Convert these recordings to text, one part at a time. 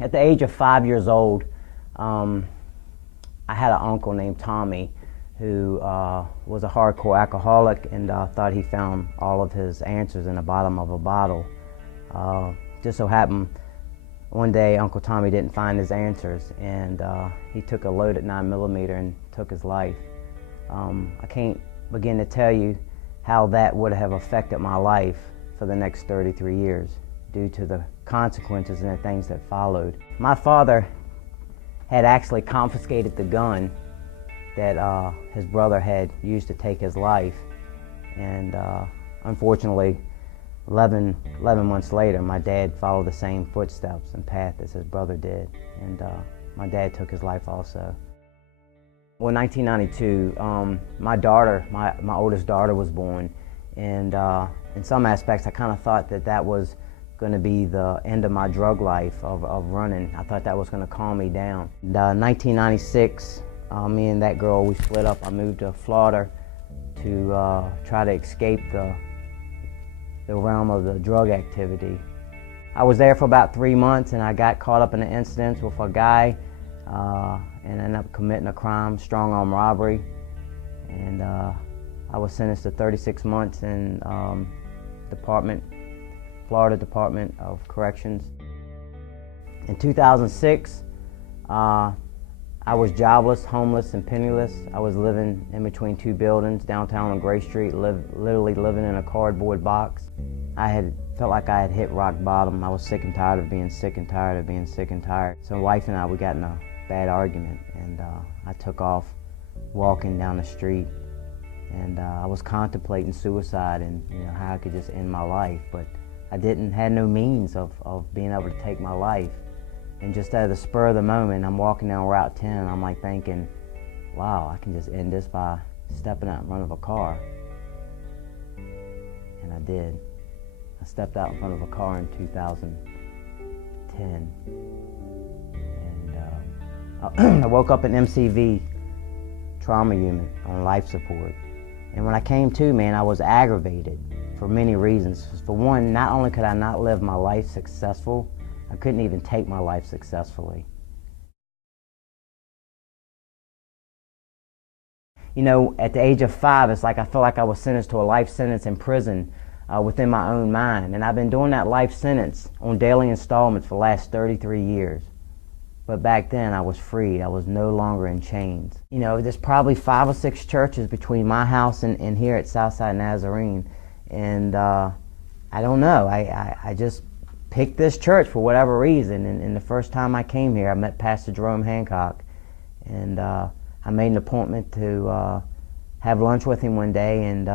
At the age of 5 years old, I had an uncle named Tommy who was a hardcore alcoholic and thought he found all of his answers in the bottom of a bottle. Just so happened one day Uncle Tommy didn't find his answers, and he took a loaded 9mm and took his life. I can't begin to tell you how that would have affected my life for the next 33 years due to the consequences and the things that followed. My father had actually confiscated the gun that his brother had used to take his life, and unfortunately 11 months later my dad followed the same footsteps and path as his brother did, and my dad took his life also. Well, in 1992, my oldest daughter was born, and in some aspects I kind of thought that was going to be the end of my drug life of running. I thought that was going to calm me down. In 1996, me and that girl, we split up. I moved to Florida to try to escape the realm of the drug activity. I was there for about 3 months, and I got caught up in an incident with a guy and ended up committing a crime, strong arm robbery, and I was sentenced to 36 months in Florida Department of Corrections. In 2006, I was jobless, homeless, and penniless. I was living in between two buildings downtown on Gray Street, literally living in a cardboard box. I had felt like I had hit rock bottom. I was sick and tired of being sick and tired of being sick and tired. So my wife and I, we got in a bad argument, and I took off walking down the street, and I was contemplating suicide and how I could just end my life, but I had no means of being able to take my life. And just at the spur of the moment, I'm walking down Route 10, and I'm like thinking, wow, I can just end this by stepping out in front of a car. And I did. I stepped out in front of a car in 2010. And I woke up in MCV trauma unit on life support. And when I came to, man, I was aggravated for many reasons. For one, not only could I not live my life successful, I couldn't even take my life successfully. At the age of 5, it's like I felt like I was sentenced to a life sentence in prison within my own mind. And I've been doing that life sentence on daily installments for the last 33 years. But back then I was freed. I was no longer in chains. There's probably 5 or 6 churches between my house and here at Southside Nazarene. And I don't know, I just picked this church for whatever reason. And the first time I came here, I met Pastor Jerome Hancock. And I made an appointment to have lunch with him one day. And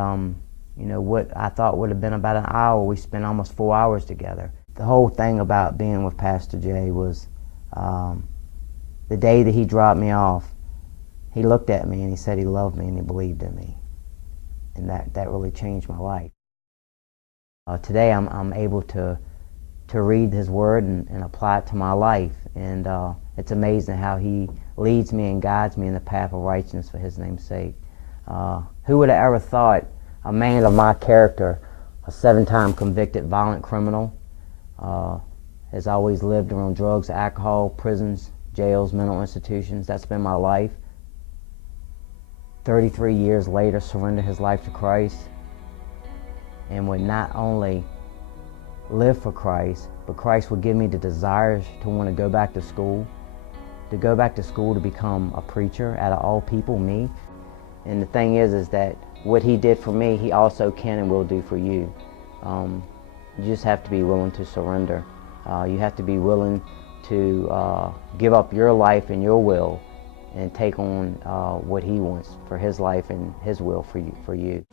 what I thought would have been about an hour, we spent almost 4 hours together. The whole thing about being with Pastor Jay was the day that he dropped me off, he looked at me and he said he loved me and he believed in me. And that really changed my life. Today I'm able to read his word and apply it to my life, and it's amazing how he leads me and guides me in the path of righteousness for his name's sake. Who would have ever thought a man of my character, a 7-time convicted violent criminal, has always lived around drugs, alcohol, prisons, jails, mental institutions. That's been my life. 33 years later, surrendered his life to Christ, and would not only live for Christ, but Christ would give me the desires to want to go back to school, to become a preacher out of all people, me. And the thing is that what he did for me, he also can and will do for you. You just have to be willing to surrender. You have to be willing to give up your life and your will and take on what he wants for his life and his will for you.